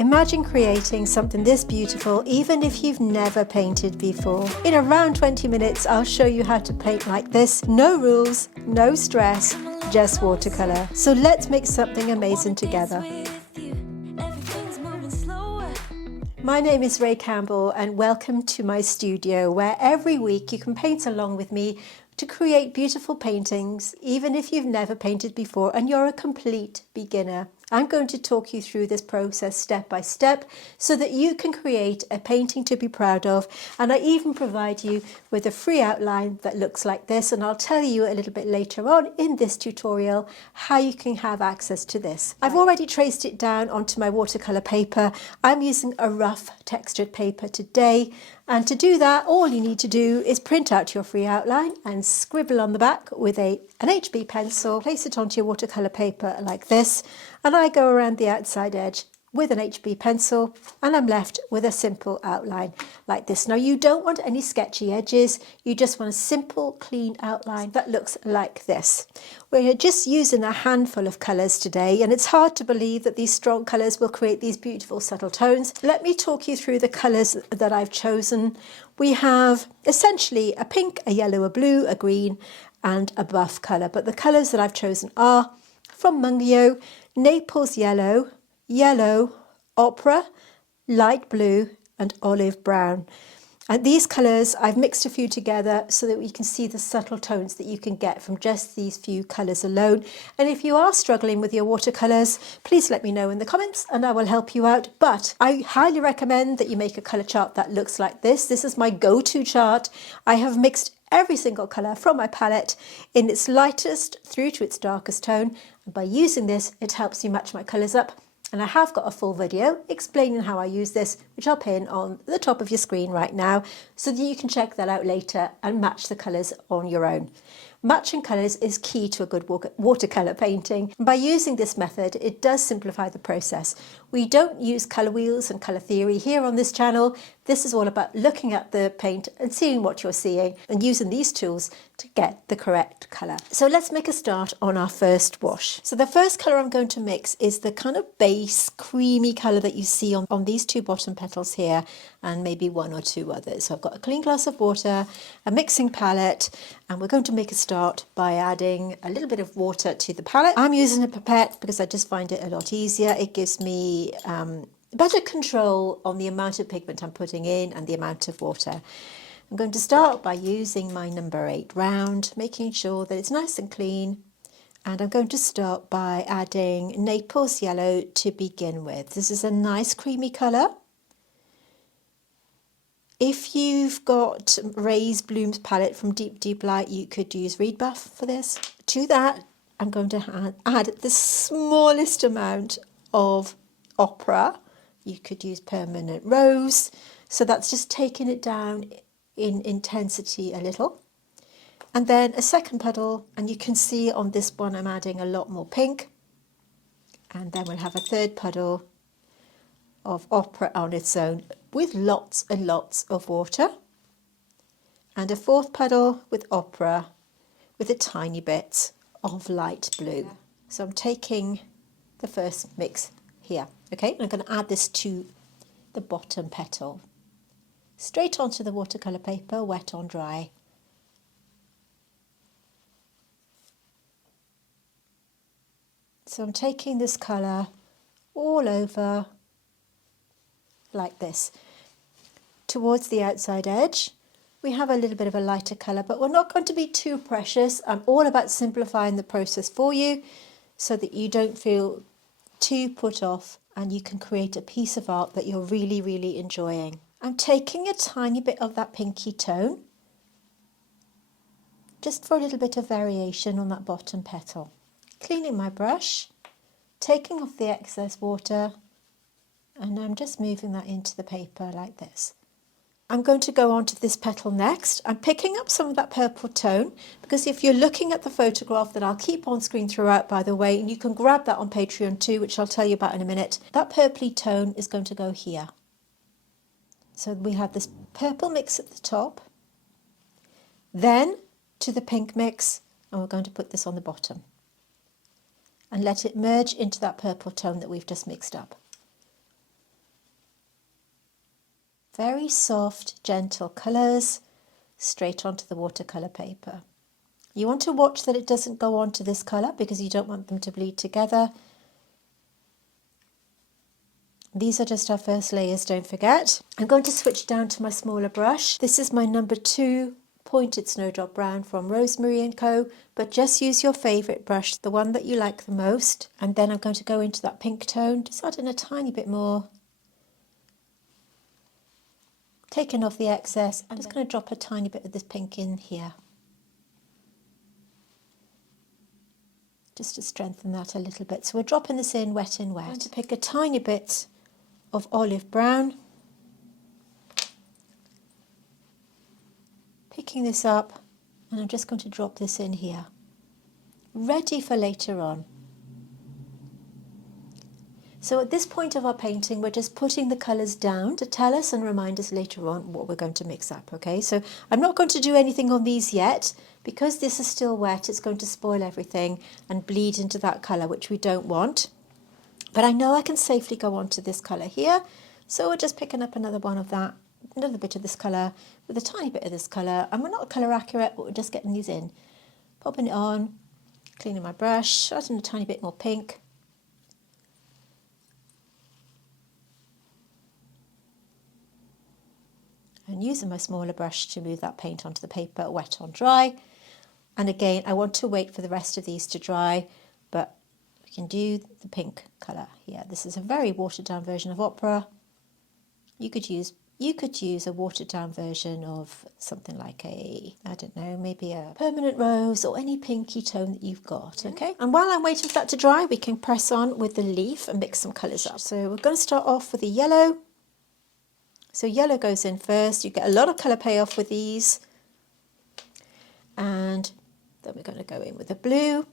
Imagine creating something this beautiful even if you've never painted before. In around 20 minutes I'll show you how to paint like this. No rules, no stress, just watercolour. So let's make something amazing together. My name is Ray Campbell and welcome to my studio where every week you can paint along with me to create beautiful paintings even if you've never painted before and you're a complete beginner. I'm going to talk you through this process step by step so that you can create a painting to be proud of, and I even provide you with a free outline that looks like this, and I'll tell you a little bit later on in this tutorial how you can have access to this. I've already traced it down onto my watercolour paper. I'm using a rough textured paper today, and to do that all you need to do is print out your free outline and scribble on the back with an HB pencil, place it onto your watercolour paper like this, and I go around the outside edge with an HB pencil and I'm left with a simple outline like this. Now you don't want any sketchy edges, you just want a simple clean outline that looks like this. We're just using a handful of colours today and it's hard to believe that these strong colours will create these beautiful subtle tones. Let me talk you through the colours that I've chosen. We have essentially a pink, a yellow, a blue, a green and a buff colour, but the colours that I've chosen are from Mungyo, Naples Yellow, Yellow, Opera, Light Blue and Olive Brown. And these colours, I've mixed a few together so that we can see the subtle tones that you can get from just these few colours alone. And if you are struggling with your watercolours, please let me know in the comments and I will help you out. But I highly recommend that you make a colour chart that looks like this. This is my go-to chart. I have mixed every single colour from my palette in its lightest through to its darkest tone. And by using this, it helps you match my colours up. And I have got a full video explaining how I use this, which I'll pin on the top of your screen right now so that you can check that out later and match the colours on your own. Matching colours is key to a good watercolour painting. And by using this method, it does simplify the process. We don't use colour wheels and colour theory here on this channel. This is all about looking at the paint and seeing what you're seeing and using these tools to get the correct colour. So let's make a start on our first wash. So the first colour I'm going to mix is the kind of base creamy colour that you see on these two bottom petals here and maybe one or two others. So I've got a clean glass of water, a mixing palette, and we're going to make a start by adding a little bit of water to the palette. I'm using a pipette because I just find it a lot easier. It gives me better control on the amount of pigment I'm putting in and the amount of water. I'm going to start by using my number 8 round, making sure that it's nice and clean. And I'm going to start by adding Naples Yellow to begin with. This is a nice creamy colour. If you've got Ray's Blooms palette from Deep Deep Light, you could use Reed Buff for this. To that, I'm going to add the smallest amount of Opera. You could use Permanent Rose. So that's just taking it down in intensity a little. And then a second puddle, and you can see on this one I'm adding a lot more pink. And then we'll have a third puddle of Opera on its own with lots and lots of water. And a fourth puddle with Opera with a tiny bit of light blue. So I'm taking the first mix here. Okay, and I'm going to add this to the bottom petal. Straight onto the watercolour paper, wet on dry. So I'm taking this colour all over like this. Towards the outside edge, we have a little bit of a lighter colour, but we're not going to be too precious. I'm all about simplifying the process for you so that you don't feel too put off and you can create a piece of art that you're really, really enjoying. I'm taking a tiny bit of that pinky tone, just for a little bit of variation on that bottom petal. Cleaning my brush, taking off the excess water, and I'm just moving that into the paper like this. I'm going to go on to this petal next. I'm picking up some of that purple tone because if you're looking at the photograph that I'll keep on screen throughout, by the way, and you can grab that on Patreon too, which I'll tell you about in a minute, that purpley tone is going to go here. So we have this purple mix at the top, then to the pink mix, and we're going to put this on the bottom and let it merge into that purple tone that we've just mixed up. very soft, gentle colours straight onto the watercolour paper. You want to watch that it doesn't go onto this colour because you don't want them to bleed together. These are just our first layers, don't forget. I'm going to switch down to my smaller brush. This is my number 2 pointed Snowdrop Brown from Rosemary & Co. But just use your favourite brush, the one that you like the most. And then I'm going to go into that pink tone, just add in a tiny bit more. Taking off the excess, I'm just going to drop a tiny bit of this pink in here. Just to strengthen that a little bit. So we're dropping this in wet in wet. I'm going to pick a tiny bit of olive brown. Picking this up, and I'm just going to drop this in here. Ready for later on. So at this point of our painting, we're just putting the colours down to tell us and remind us later on what we're going to mix up, okay? So I'm not going to do anything on these yet. Because this is still wet, it's going to spoil everything and bleed into that colour, which we don't want. But I know I can safely go on to this colour here. So we're just picking up another one of that, another bit of this colour with a tiny bit of this colour. And we're not colour accurate, but we're just getting these in. Popping it on, cleaning my brush, adding a tiny bit more pink. And using my smaller brush to move that paint onto the paper, wet on dry. And again, I want to wait for the rest of these to dry, but we can do the pink colour here. This is a very watered down version of Opera. You could use a watered down version of something like a, I don't know, maybe a permanent rose or any pinky tone that you've got, okay? And while I'm waiting for that to dry, we can press on with the leaf and mix some colours up. So we're going to start off with the yellow. So yellow goes in first. You get a lot of colour payoff with these. And then we're going to go in with the blue.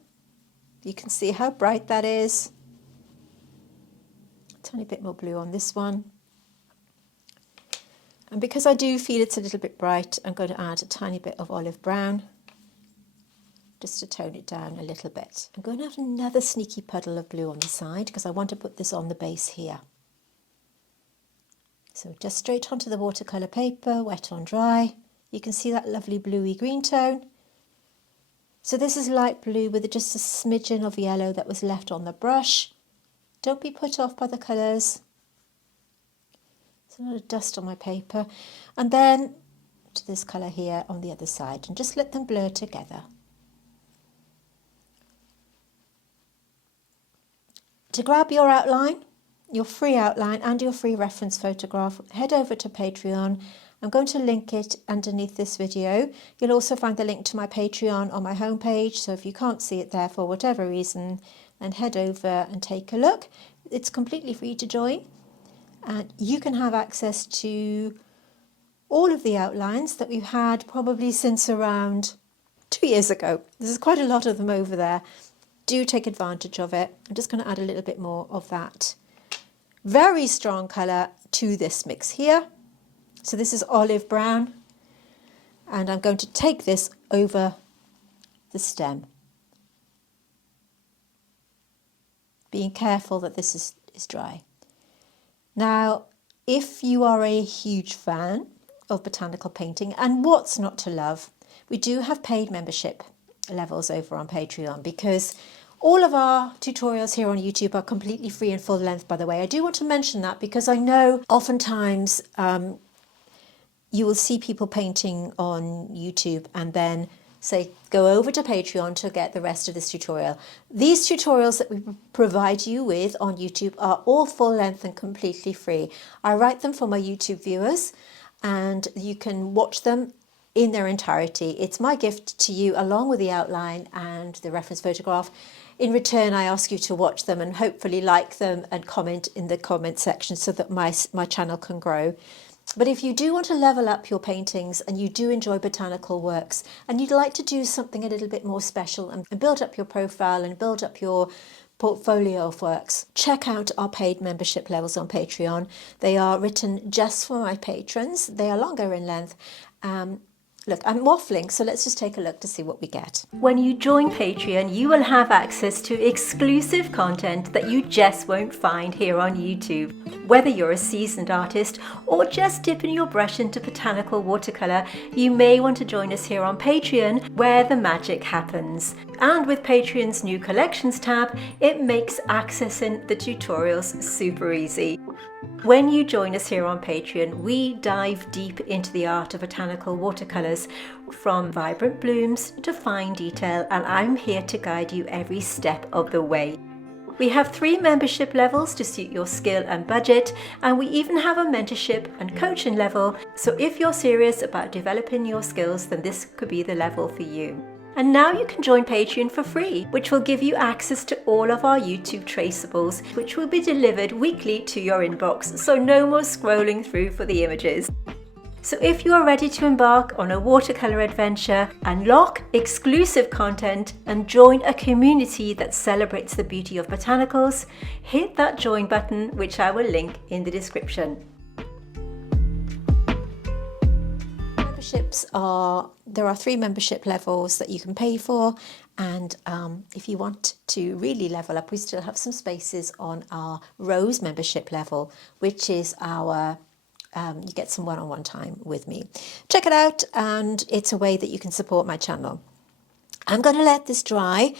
You can see how bright that is. A tiny bit more blue on this one. And because I do feel it's a little bit bright, I'm going to add a tiny bit of olive brown just to tone it down a little bit. I'm going to add another sneaky puddle of blue on the side because I want to put this on the base here. So just straight onto the watercolour paper, wet on dry. You can see that lovely bluey green tone. So this is light blue with just a smidgen of yellow that was left on the brush. Don't be put off by the colours. There's a lot of dust on my paper. And then to this colour here on the other side, and just let them blur together. To grab your outline, your free outline and your free reference photograph, head over to Patreon. I'm going to link it underneath this video. You'll also find the link to my Patreon on my homepage, so if you can't see it there for whatever reason, then head over and take a look. It's completely free to join, and you can have access to all of the outlines that we've had probably since around 2 years ago. There's quite a lot of them over there. Do take advantage of it. I'm just going to add a little bit more of that very strong colour to this mix here. So this is olive brown, and I'm going to take this over the stem, being careful that this is dry. Now, if you are a huge fan of botanical painting, and what's not to love, we do have paid membership levels over on Patreon, because all of our tutorials here on YouTube are completely free and full length, by the way. I do want to mention that because I know oftentimes you will see people painting on YouTube and then say, go over to Patreon to get the rest of this tutorial. These tutorials that we provide you with on YouTube are all full length and completely free. I write them for my YouTube viewers and you can watch them in their entirety. It's my gift to you along with the outline and the reference photograph. In return, I ask you to watch them and hopefully like them and comment in the comment section so that my channel can grow. But if you do want to level up your paintings and you do enjoy botanical works and you'd like to do something a little bit more special and build up your profile and build up your portfolio of works, check out our paid membership levels on Patreon. They are written just for my patrons. They are longer in length. Look, I'm waffling, so let's just take a look to see what we get. When you join Patreon, you will have access to exclusive content that you just won't find here on YouTube. Whether you're a seasoned artist or just dipping your brush into botanical watercolour, you may want to join us here on Patreon, where the magic happens. And with Patreon's new collections tab, it makes accessing the tutorials super easy. When you join us here on Patreon, we dive deep into the art of botanical watercolours, from vibrant blooms to fine detail, and I'm here to guide you every step of the way. We have 3 membership levels to suit your skill and budget, and we even have a mentorship and coaching level, so if you're serious about developing your skills, then this could be the level for you. And now you can join Patreon for free, which will give you access to all of our YouTube traceables, which will be delivered weekly to your inbox, so no more scrolling through for the images. So if you are ready to embark on a watercolour adventure, unlock exclusive content and join a community that celebrates the beauty of botanicals, hit that join button, which I will link in the description. There are 3 membership levels that you can pay for, and if you want to really level up, we still have some spaces on our Rose membership level, which is our you get some one-on-one time with me. Check it out, and it's a way that you can support my channel. I'm going to let this dry,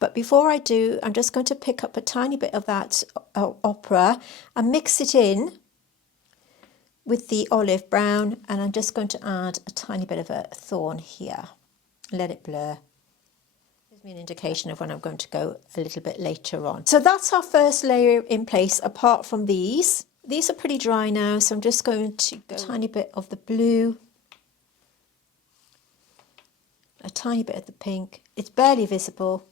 but before I do, I'm just going to pick up a tiny bit of that ochre and mix it in with the olive brown, and I'm just going to add a tiny bit of a thorn here. Let it blur. Gives me an indication of when I'm going to go a little bit later on. So that's our first layer in place, apart from these. These are pretty dry now, so I'm just going to go a tiny bit of the blue, a tiny bit of the pink. It's barely visible.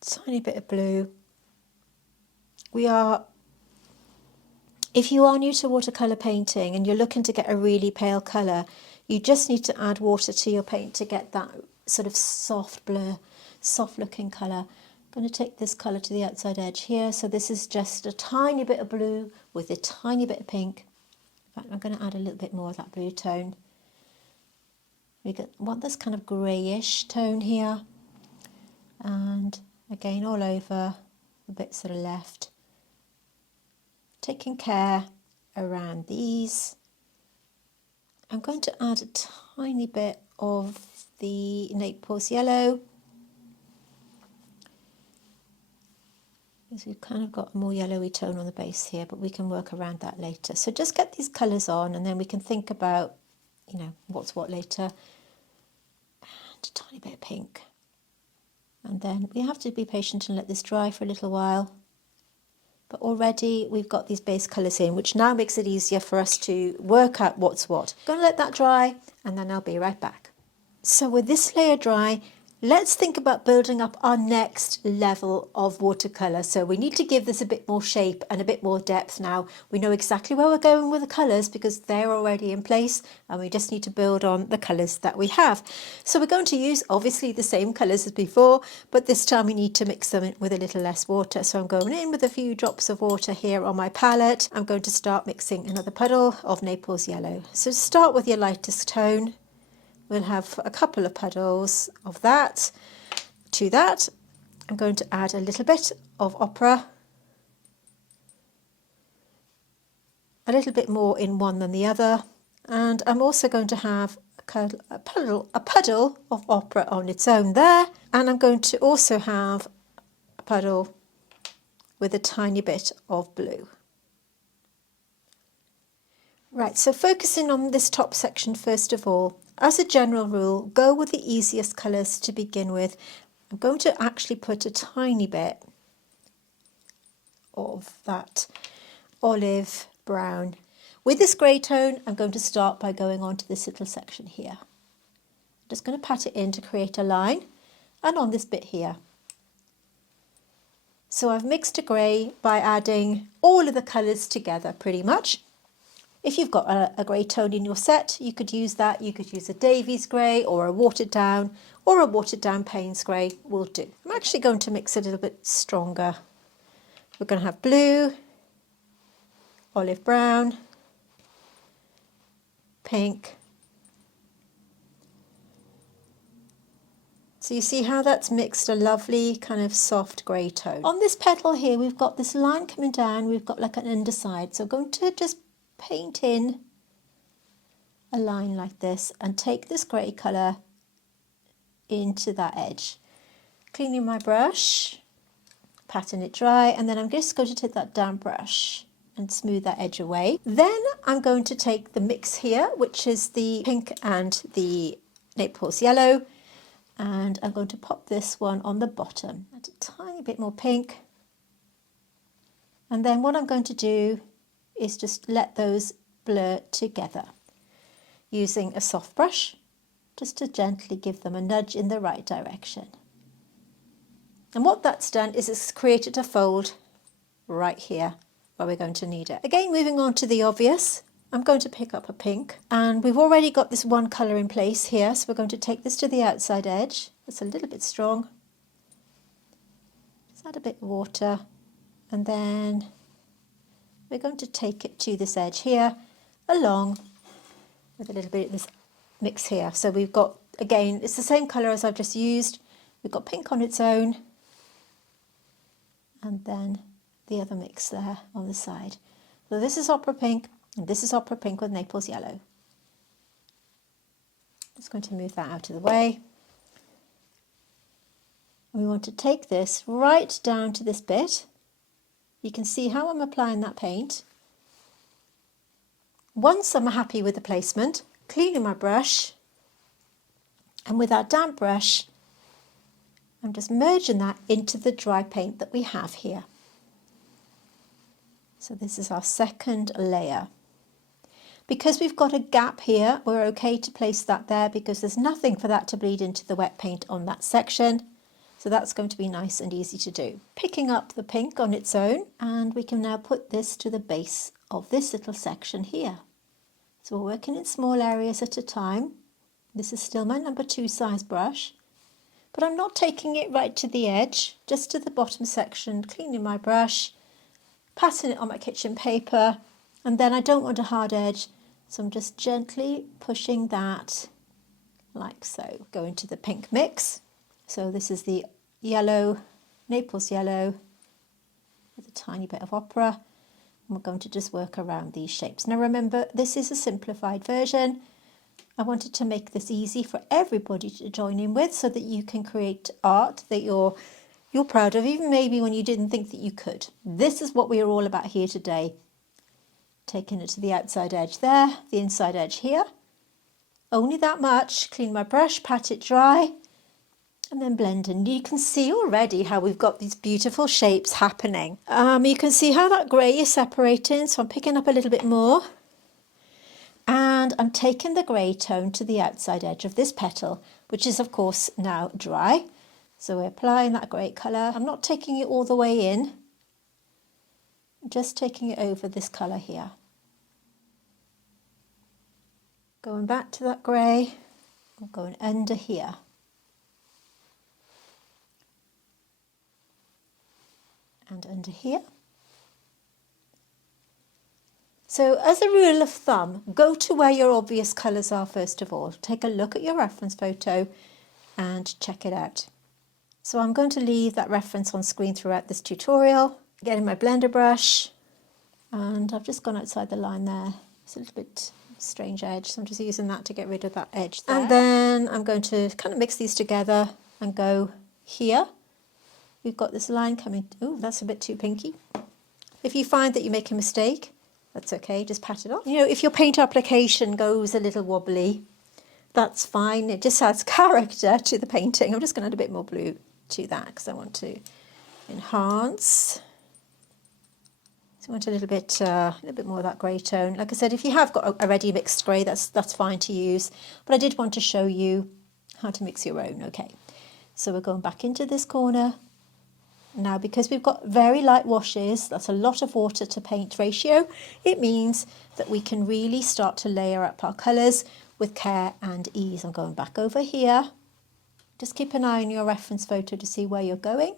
Tiny bit of blue. If you are new to watercolour painting and you're looking to get a really pale colour, you just need to add water to your paint to get that sort of soft blur, soft looking colour. I'm going to take this colour to the outside edge here. So this is just a tiny bit of blue with a tiny bit of pink. In fact, I'm going to add a little bit more of that blue tone. We want this kind of greyish tone here. And again, all over the bits that are left. Taking care around these. I'm going to add a tiny bit of the Naples Yellow, because we've kind of got a more yellowy tone on the base here, but we can work around that later. So just get these colours on, and then we can think about, you know, what's what later. And a tiny bit of pink. And then we have to be patient and let this dry for a little while. But already we've got these base colours in, which now makes it easier for us to work out what's what. I'm going to let that dry, and then I'll be right back. So with this layer dry, let's think about building up our next level of watercolour. So we need to give this a bit more shape and a bit more depth now. We know exactly where we're going with the colours because they're already in place, and we just need to build on the colours that we have. So we're going to use obviously the same colours as before, but this time we need to mix them in with a little less water. So I'm going in with a few drops of water here on my palette. I'm going to start mixing another puddle of Naples Yellow. So start with your lightest tone. We'll have a couple of puddles of that. To that, I'm going to add a little bit of ochre, a little bit more in one than the other, and I'm also going to have a puddle of ochre on its own there, and I'm going to also have a puddle with a tiny bit of blue. Right, so focusing on this top section first of all. As a general rule, go with the easiest colours to begin with. I'm going to actually put a tiny bit of that olive brown. With this grey tone, I'm going to start by going on to this little section here. I'm just going to pat it in to create a line, and on this bit here. So I've mixed a grey by adding all of the colours together pretty much. If you've got a grey tone in your set, you could use that. You could use a Davies grey or a watered down Payne's grey will do. I'm actually going to mix a little bit stronger. We're going to have blue, olive brown, pink. So you see how that's mixed a lovely kind of soft grey tone. On this petal here, we've got this line coming down, we've got like an underside. So I'm going to just paint in a line like this and take this grey colour into that edge. Cleaning my brush, patting it dry, and then I'm just going to take that damp brush and smooth that edge away. Then I'm going to take the mix here, which is the pink and the Naples Yellow, and I'm going to pop this one on the bottom. Add a tiny bit more pink. And then what I'm going to do is just let those blur together using a soft brush, just to gently give them a nudge in the right direction. And what that's done is it's created a fold right here where we're going to need it. Again, moving on to the obvious, I'm going to pick up a pink, and we've already got this one colour in place here, so we're going to take this to the outside edge. It's a little bit strong. Just add a bit of water, and then we're going to take it to this edge here, along with a little bit of this mix here. So we've got, again, it's the same colour as I've just used. We've got pink on its own, and then the other mix there on the side. So this is opera pink, and this is opera pink with Naples Yellow. Just going to move that out of the way. And we want to take this right down to this bit. You can see how I'm applying that paint. Once I'm happy with the placement, cleaning my brush, and with our damp brush, I'm just merging that into the dry paint that we have here. So this is our second layer. Because we've got a gap here, we're okay to place that there because there's nothing for that to bleed into the wet paint on that section. So that's going to be nice and easy to do. Picking up the pink on its own, and we can now put this to the base of this little section here. So we're working in small areas at a time. This is still my number 2 size brush, but I'm not taking it right to the edge, just to the bottom section, cleaning my brush, patting it on my kitchen paper, and then I don't want a hard edge, so I'm just gently pushing that like so. Go into the pink mix. So this is the yellow, Naples Yellow, with a tiny bit of opera. And we're going to just work around these shapes. Now remember, this is a simplified version. I wanted to make this easy for everybody to join in with so that you can create art that you're proud of, even maybe when you didn't think that you could. This is what we are all about here today. Taking it to the outside edge there, the inside edge here. Only that much. Clean my brush, pat it dry, and then blend in. You can see already how we've got these beautiful shapes happening. You can see how that grey is separating, so I'm picking up a little bit more. And I'm taking the grey tone to the outside edge of this petal, which is of course now dry. So we're applying that grey colour. I'm not taking it all the way in, I'm just taking it over this colour here. Going back to that grey, I'm going under here. And under here. So as a rule of thumb, go to where your obvious colours are first of all. Take a look at your reference photo and check it out. So I'm going to leave that reference on screen throughout this tutorial. Getting my blender brush, and I've just gone outside the line there. It's a little bit strange edge, so I'm just using that to get rid of that edge there. And then I'm going to kind of mix these together and go here. We've got this line coming. Oh, that's a bit too pinky. If you find that you make a mistake, that's okay, just pat it off. You know, if your paint application goes a little wobbly, that's fine. It just adds character to the painting. I'm just going to add a bit more blue to that because I want to enhance. So I want a little bit more of that grey tone. Like I said, if you have got a ready mixed grey, that's fine to use. But I did want to show you how to mix your own. Okay, so we're going back into this corner. Now, because we've got very light washes, that's a lot of water to paint ratio, it means that we can really start to layer up our colours with care and ease. I'm going back over here. Just keep an eye on your reference photo to see where you're going.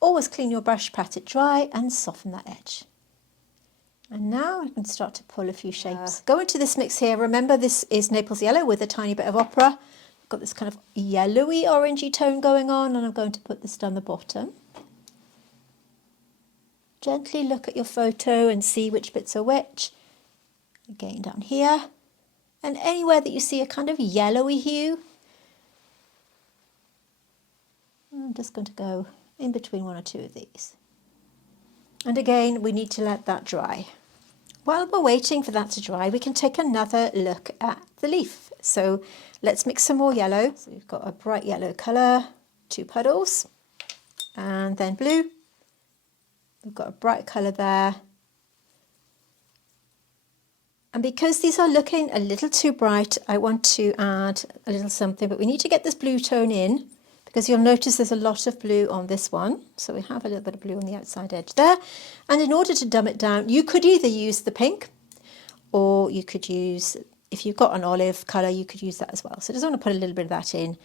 Always clean your brush, pat it dry and soften that edge. And now I can start to pull a few shapes. Go into this mix here. Remember, this is Naples Yellow with a tiny bit of ochre. I've got this kind of yellowy orangey tone going on, and I'm going to put this down the bottom. Gently look at your photo and see which bits are which. Again down here. And anywhere that you see a kind of yellowy hue, I'm just going to go in between one or two of these. And again, we need to let that dry. While we're waiting for that to dry, we can take another look at the leaf. So let's mix some more yellow. So we've got a bright yellow colour, 2 puddles, and then blue. We've got a bright colour there. And because these are looking a little too bright, I want to add a little something, but we need to get this blue tone in, because you'll notice there's a lot of blue on this one. So we have a little bit of blue on the outside edge there. And in order to dumb it down, you could either use the pink, or you could use, if you've got an olive colour, you could use that as well. So I just want to put a little bit of that in,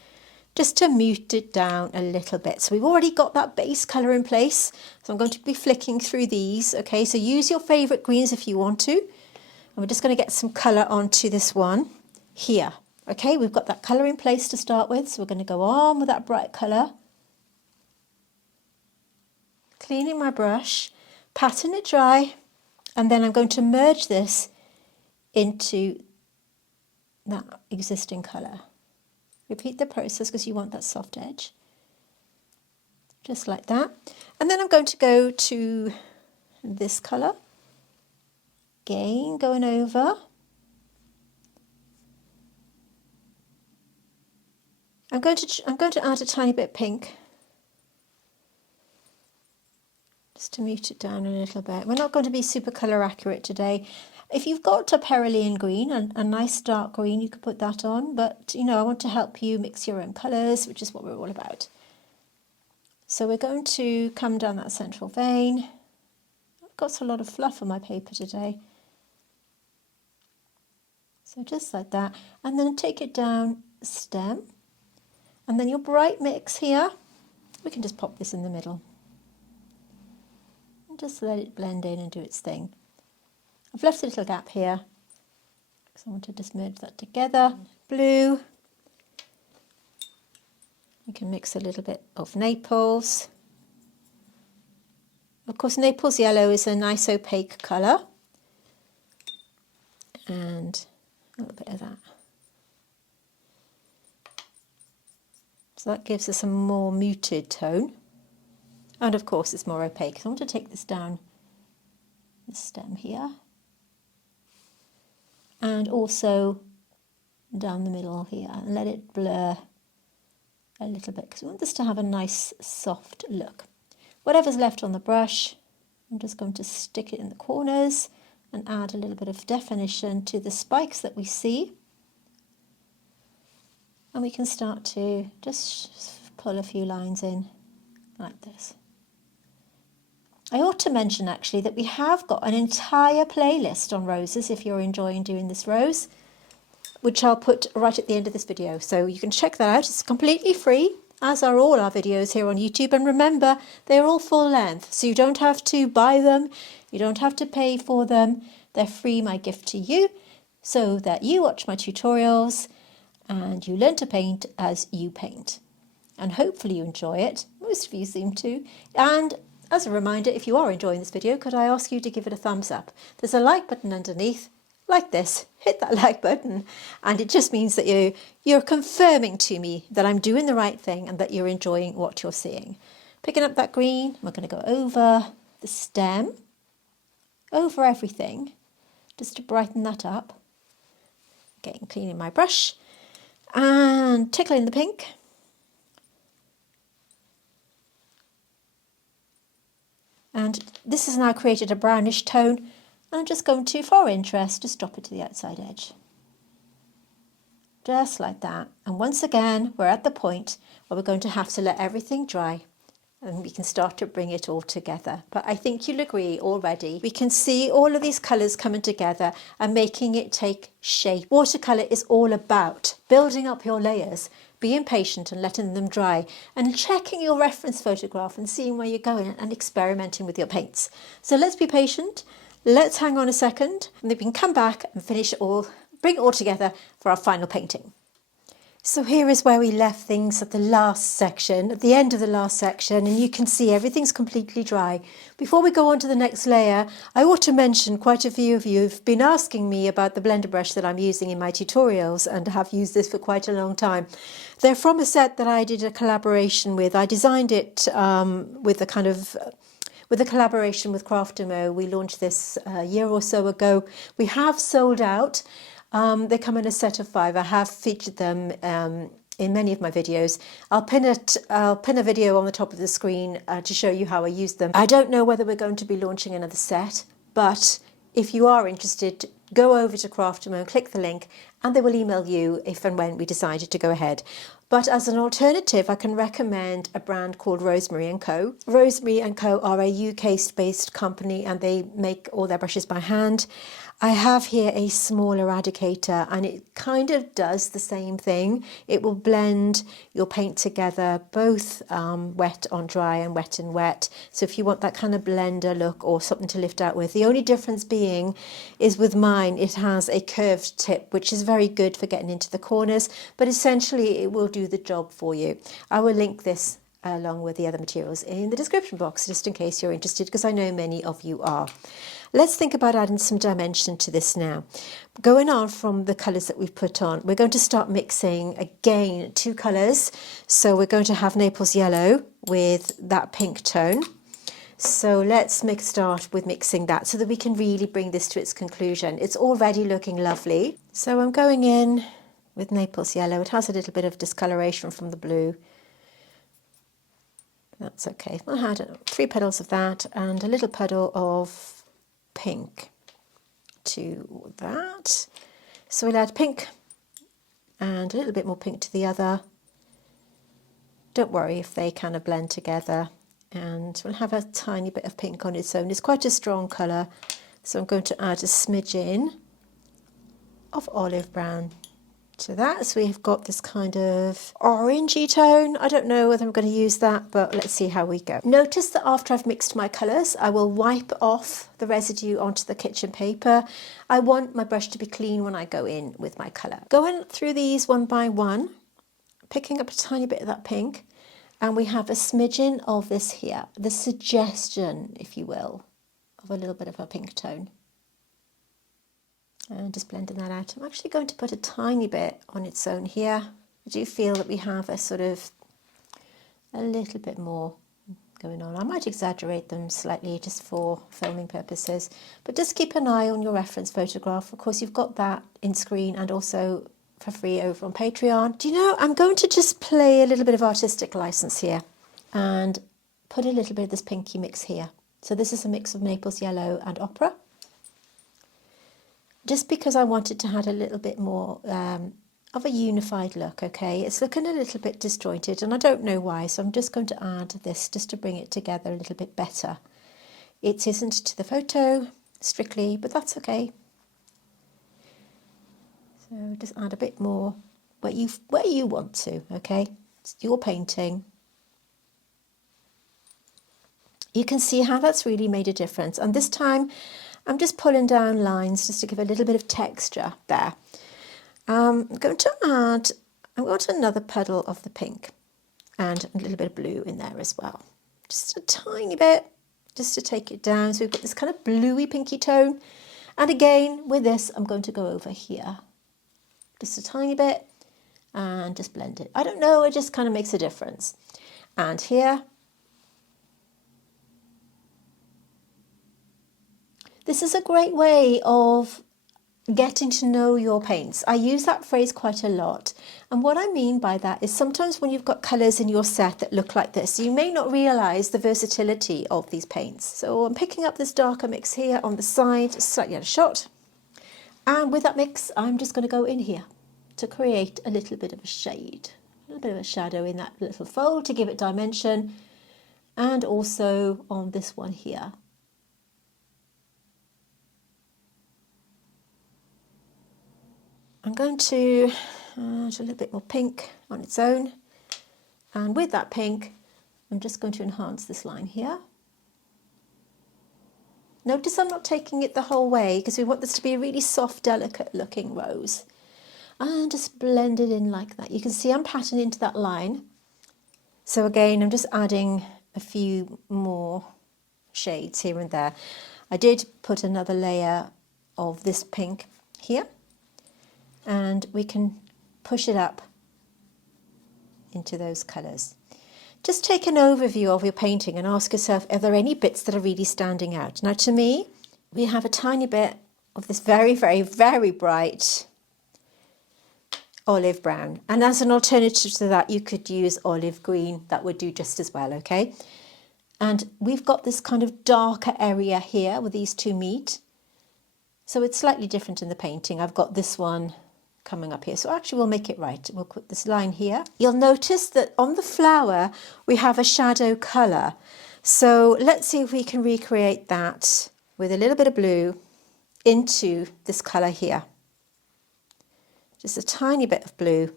just to mute it down a little bit. So we've already got that base colour in place. So I'm going to be flicking through these. Okay, so use your favourite greens if you want to. And we're just going to get some colour onto this one here. Okay, we've got that colour in place to start with, so we're going to go on with that bright colour. Cleaning my brush, patting it dry, and then I'm going to merge this into that existing colour. Repeat the process because you want that soft edge. Just like that. And then I'm going to go to this colour. Again, going over. I'm going to add a tiny bit of pink, just to mute it down a little bit. We're not going to be super colour accurate today. If you've got a Perulean green, a nice dark green, you could put that on, but you know, I want to help you mix your own colours, which is what we're all about. So we're going to come down that central vein. I've got a lot of fluff on my paper today. So just like that, and then take it down stem. And then your bright mix here, we can just pop this in the middle. And just let it blend in and do its thing. I've left a little gap here, because I want to just merge that together. Blue. You can mix a little bit of Naples. Of course, Naples Yellow is a nice opaque colour. And a little bit of that. So that gives us a more muted tone. And of course it's more opaque. So I want to take this down the stem here. And also down the middle here, and let it blur a little bit, because we want this to have a nice soft look. Whatever's left on the brush, I'm just going to stick it in the corners and add a little bit of definition to the spikes that we see. And we can start to just pull a few lines in like this. I ought to mention actually that we have got an entire playlist on roses if you're enjoying doing this rose, which I'll put right at the end of this video. So you can check that out. It's completely free, as are all our videos here on YouTube. And remember, they're all full length, so you don't have to buy them. You don't have to pay for them. They're free, my gift to you, so that you watch my tutorials and you learn to paint as you paint. And hopefully you enjoy it. Most of you seem to. And as a reminder, if you are enjoying this video, could I ask you to give it a thumbs up? There's a like button underneath, like this. Hit that like button, and it just means that you're confirming to me that I'm doing the right thing and that you're enjoying what you're seeing. Picking up that green, we're going to go over the stem, over everything, just to brighten that up. Again, cleaning my brush and tickling the pink. And this has now created a brownish tone, and I'm just going to, for interest, just drop it to the outside edge. Just like that. And once again, we're at the point where we're going to have to let everything dry and we can start to bring it all together. But I think you'll agree already, we can see all of these colours coming together and making it take shape. Watercolour is all about building up your layers, being patient and letting them dry, and checking your reference photograph and seeing where you're going and experimenting with your paints. So let's be patient, Let's hang on a second and then we can come back and finish it all, bring it all together for our final painting. So here is where we left things at the last section, at the end of the last section, and you can see everything's completely dry. Before we go on to the next layer, I ought to mention quite a few of you have been asking me about the blender brush that I'm using in my tutorials and have used this for quite a long time. They're from a set that I did a collaboration with. I designed it with a collaboration with Craftermo. We launched this a year or so ago. We have sold out. They come in a set of 5. I have featured them in many of my videos. I'll pin a video on the top of the screen to show you how I use them. I don't know whether we're going to be launching another set, but if you are interested, go over to Craftermo, click the link, and they will email you if and when we decided to go ahead. But as an alternative, I can recommend a brand called Rosemary & Co. Rosemary & Co are a UK-based company and they make all their brushes by hand. I have here a small eradicator and it kind of does the same thing. It will blend your paint together, both wet on dry and wet and wet. So if you want that kind of blender look or something to lift out with, the only difference being is with mine, it has a curved tip, which is very good for getting into the corners, but essentially it will do the job for you. I will link this along with the other materials in the description box, just in case you're interested, because I know many of you are. Let's think about adding some dimension to this now. Going on from the colours that we've put on, we're going to start mixing again 2 colours. So we're going to have Naples Yellow with that pink tone. So let's make a start with mixing that so that we can really bring this to its conclusion. It's already looking lovely. So I'm going in with Naples Yellow. It has a little bit of discoloration from the blue. That's okay. I had 3 petals of that and a little puddle of pink to that. So we'll add pink and a little bit more pink to the other. Don't worry if they kind of blend together. And we'll have a tiny bit of pink on its own. It's quite a strong colour, so I'm going to add a smidgen of olive brown to that. So we've got this kind of orangey tone. I don't know whether I'm going to use that, but let's see how we go. Notice that after I've mixed my colours, I will wipe off the residue onto the kitchen paper. I want my brush to be clean when I go in with my colour. Going through these one by one, picking up a tiny bit of that pink, and we have a smidgen of this here, the suggestion, if you will, of a little bit of a pink tone. And just blending that out. I'm actually going to put a tiny bit on its own here. I do feel that we have a sort of a little bit more going on. I might exaggerate them slightly just for filming purposes, but just keep an eye on your reference photograph. Of course, you've got that in screen and also for free over on Patreon. Do you know, I'm going to just play a little bit of artistic license here and put a little bit of this pinky mix here. So this is a mix of Naples Yellow and Opera. Just because I wanted to add a little bit more of a unified look, okay? It's looking a little bit disjointed and I don't know why, so I'm just going to add this just to bring it together a little bit better. It isn't to the photo strictly, but that's okay. So just add a bit more where you want to, okay? It's your painting. You can see how that's really made a difference. And this time I'm just pulling down lines just to give a little bit of texture there. I'm going to add, I've got another puddle of the pink and a little bit of blue in there as well. Just a tiny bit, just to take it down. So we've got this kind of bluey pinky tone. And again, with this, I'm going to go over here. Just a tiny bit and just blend it. I don't know, it just kind of makes a difference. And here, this is a great way of getting to know your paints. I use that phrase quite a lot. And what I mean by that is sometimes when you've got colours in your set that look like this, you may not realise the versatility of these paints. So I'm picking up this darker mix here on the side, slightly out of shot. And with that mix, I'm just going to go in here to create a little bit of a shade, a little bit of a shadow in that little fold to give it dimension. And also on this one here. I'm going to add a little bit more pink on its own, and with that pink I'm just going to enhance this line here. Notice I'm not taking it the whole way because we want this to be a really soft, delicate looking rose. And just blend it in like that. You can see I'm patting into that line. So again, I'm just adding a few more shades here and there. I did put another layer of this pink here, and we can push it up into those colours. Just take an overview of your painting and ask yourself, are there any bits that are really standing out? Now to me, we have a tiny bit of this very, very, very bright olive brown, and as an alternative to that you could use olive green. That would do just as well, okay? And we've got this kind of darker area here where these two meet, so it's slightly different in the painting. I've got this one coming up here, so actually we'll make it right. We'll put this line here. You'll notice that on the flower we have a shadow colour, so let's see if we can recreate that with a little bit of blue into this colour here. Just a tiny bit of blue.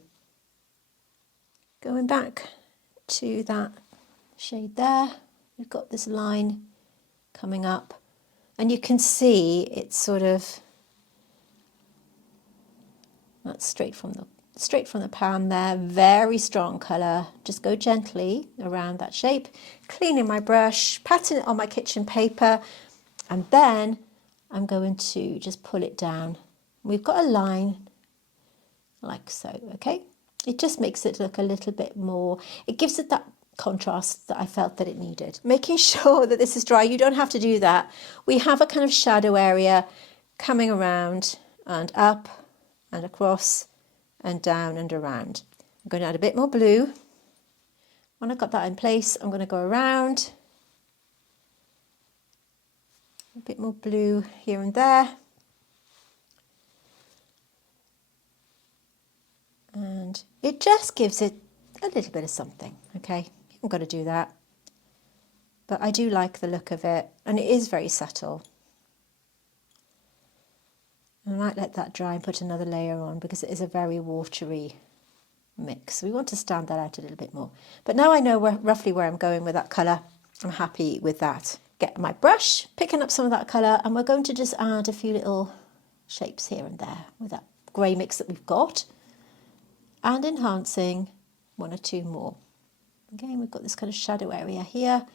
Going back to that shade there, we've got this line coming up, and you can see it's sort of, that's straight from the pan there, very strong colour. Just go gently around that shape, cleaning my brush, patting it on my kitchen paper, and then I'm going to just pull it down. We've got a line like so, okay? It just makes it look a little bit more, it gives it that contrast that I felt that it needed. Making sure that this is dry, you don't have to do that. We have a kind of shadow area coming around and up and across and down and around. I'm going to add a bit more blue. When I've got that in place, I'm going to go around. A bit more blue here and there. And it just gives it a little bit of something, okay? You haven't got to do that. But I do like the look of it, and it is very subtle. I might let that dry and put another layer on because it is a very watery mix. We want to stand that out a little bit more. But now I know roughly where I'm going with that colour. I'm happy with that. Get my brush, picking up some of that colour, and we're going to just add a few little shapes here and there with that grey mix that we've got, and enhancing one or two more. Again, we've got this kind of shadow area here.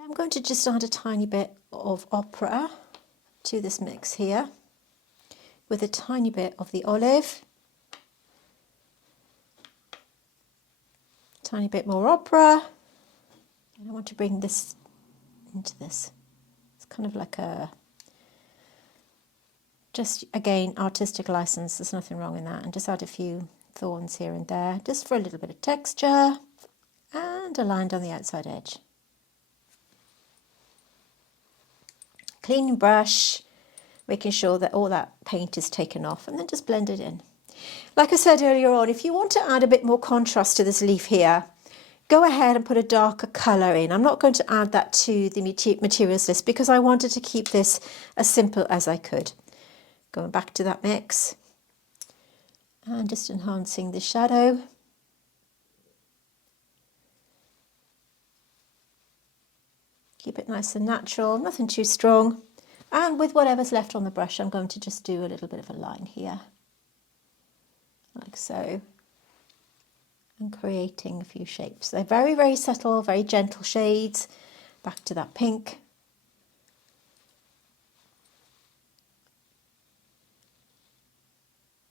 I'm going to just add a tiny bit of ochre to this mix here with a tiny bit of the olive, tiny bit more ochre, and I want to bring this into this. It's kind of like a, just again, artistic license, there's nothing wrong in that, and just add a few thorns here and there just for a little bit of texture, and aligned on the outside edge. Cleaning brush, making sure that all that paint is taken off, and then just blend it in. Like I said earlier on, if you want to add a bit more contrast to this leaf here, go ahead and put a darker colour in. I'm not going to add that to the materials list because I wanted to keep this as simple as I could. Going back to that mix and just enhancing the shadow. Keep it nice and natural, nothing too strong. And with whatever's left on the brush, I'm going to just do a little bit of a line here, like so, and creating a few shapes. They're very, very subtle, very gentle shades. Back to that pink.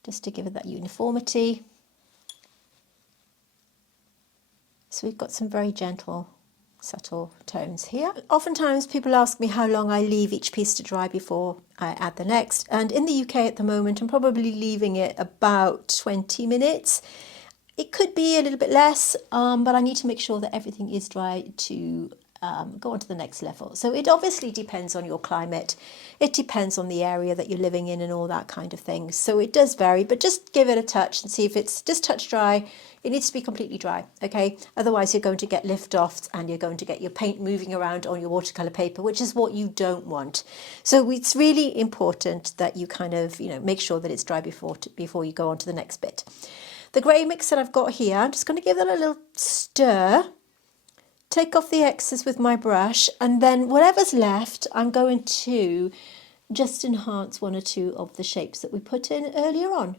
Just to give it that uniformity. So we've got some very gentle, subtle tones here. Oftentimes people ask me how long I leave each piece to dry before I add the next, and in the UK at the moment I'm probably leaving it about 20 minutes. It could be a little bit less, but I need to make sure that everything is dry to go on to the next level. So it obviously depends on your climate, it depends on the area that you're living in and all that kind of thing. So it does vary, but just give it a touch and see if it's just touch dry. It needs to be completely dry, okay? Otherwise you're going to get lift-offs and you're going to get your paint moving around on your watercolour paper, which is what you don't want. So it's really important that you kind of, make sure that it's dry before you go on to the next bit. The grey mix that I've got here, I'm just going to give that a little stir take off the excess with my brush, and then whatever's left, I'm going to just enhance one or two of the shapes that we put in earlier on.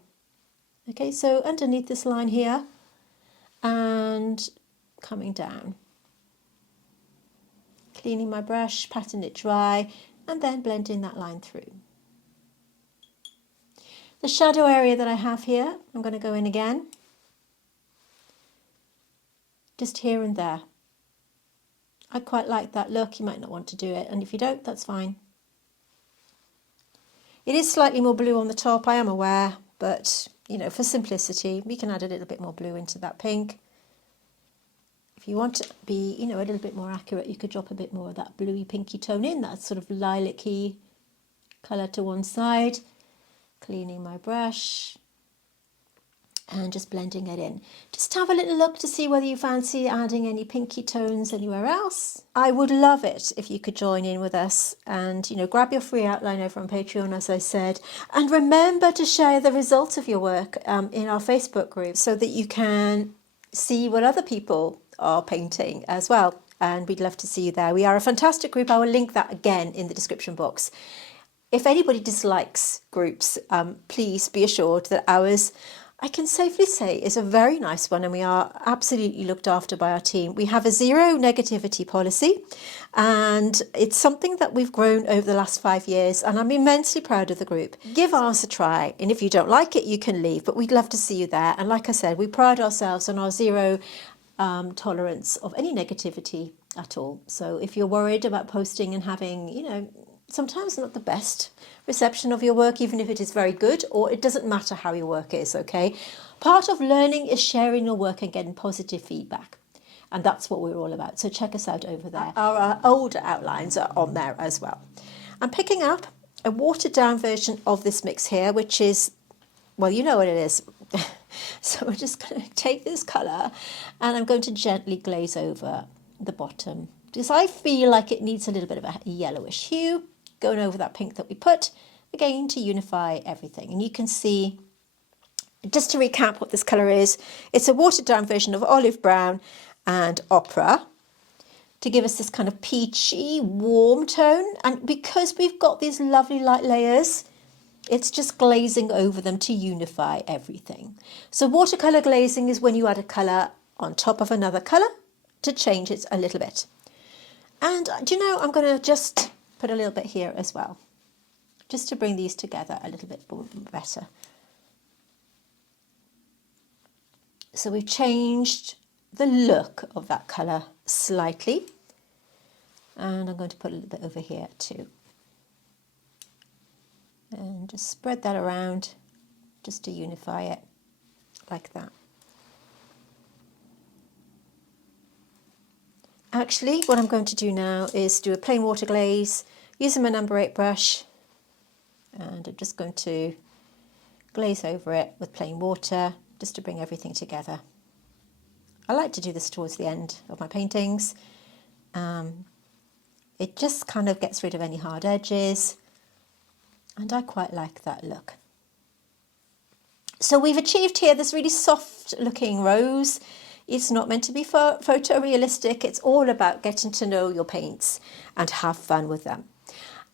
Okay, so underneath this line here and coming down. Cleaning my brush, patting it dry, and then blending that line through. The shadow area that I have here, I'm going to go in again. Just here and there. I quite like that look. You might not want to do it, and if you don't, that's fine. It is slightly more blue on the top, I am aware, but you know, for simplicity, we can add a little bit more blue into that pink. If you want to be, you know, a little bit more accurate, you could drop a bit more of that bluey pinky tone in, that sort of lilac-y colour to one side. Cleaning my brush and just blending it in. Just have a little look to see whether you fancy adding any pinky tones anywhere else. I would love it if you could join in with us and, you know, grab your free outline over on Patreon, as I said, and remember to share the results of your work in our Facebook group so that you can see what other people are painting as well. And we'd love to see you there. We are a fantastic group. I will link that again in the description box. If anybody dislikes groups, please be assured that ours, I can safely say, is a very nice one, and we are absolutely looked after by our team. We have a zero negativity policy, and it's something that we've grown over the last 5 years, and I'm immensely proud of the group. Give ours a try, and if you don't like it, you can leave, but we'd love to see you there. And like I said, we pride ourselves on our zero tolerance of any negativity at all. So if you're worried about posting and having, you know, sometimes not the best reception of your work, even if it is very good, or it doesn't matter how your work is, okay? Part of learning is sharing your work and getting positive feedback. And that's what we're all about. So check us out over there. Our older outlines are on there as well. I'm picking up a watered down version of this mix here, which is, well, you know what it is. So we're just going to take this colour and I'm going to gently glaze over the bottom, because I feel like it needs a little bit of a yellowish hue, going over that pink that we put, again to unify everything. And you can see, just to recap what this colour is, it's a watered down version of olive brown and ochre to give us this kind of peachy, warm tone. And because we've got these lovely light layers, it's just glazing over them to unify everything. So watercolour glazing is when you add a colour on top of another colour to change it a little bit. And do you know, I'm going to just put a little bit here as well, just to bring these together a little bit better. So we've changed the look of that colour slightly. And I'm going to put a little bit over here too. And just spread that around just to unify it like that. Actually, what I'm going to do now is do a plain water glaze using my number 8 brush, and I'm just going to glaze over it with plain water just to bring everything together. I like to do this towards the end of my paintings. It just kind of gets rid of any hard edges, and I quite like that look. So we've achieved here this really soft looking rose. It's not meant to be photorealistic. It's all about getting to know your paints and have fun with them.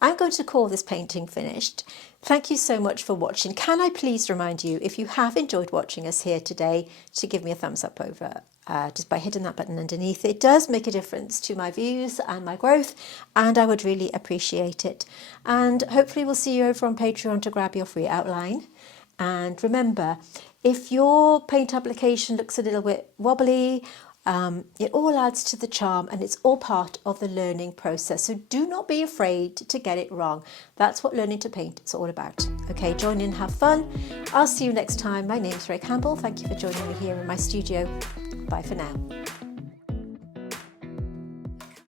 I'm going to call this painting finished. Thank you so much for watching. Can I please remind you, if you have enjoyed watching us here today, to give me a thumbs up over just by hitting that button underneath. It does make a difference to my views and my growth, and I would really appreciate it. And hopefully we'll see you over on Patreon to grab your free outline. And remember, if your paint application looks a little bit wobbly, it all adds to the charm, and it's all part of the learning process. So do not be afraid to get it wrong. That's what learning to paint is all about. Okay, join in, have fun. I'll see you next time. My name's Ray Campbell. Thank you for joining me here in my studio. Bye for now.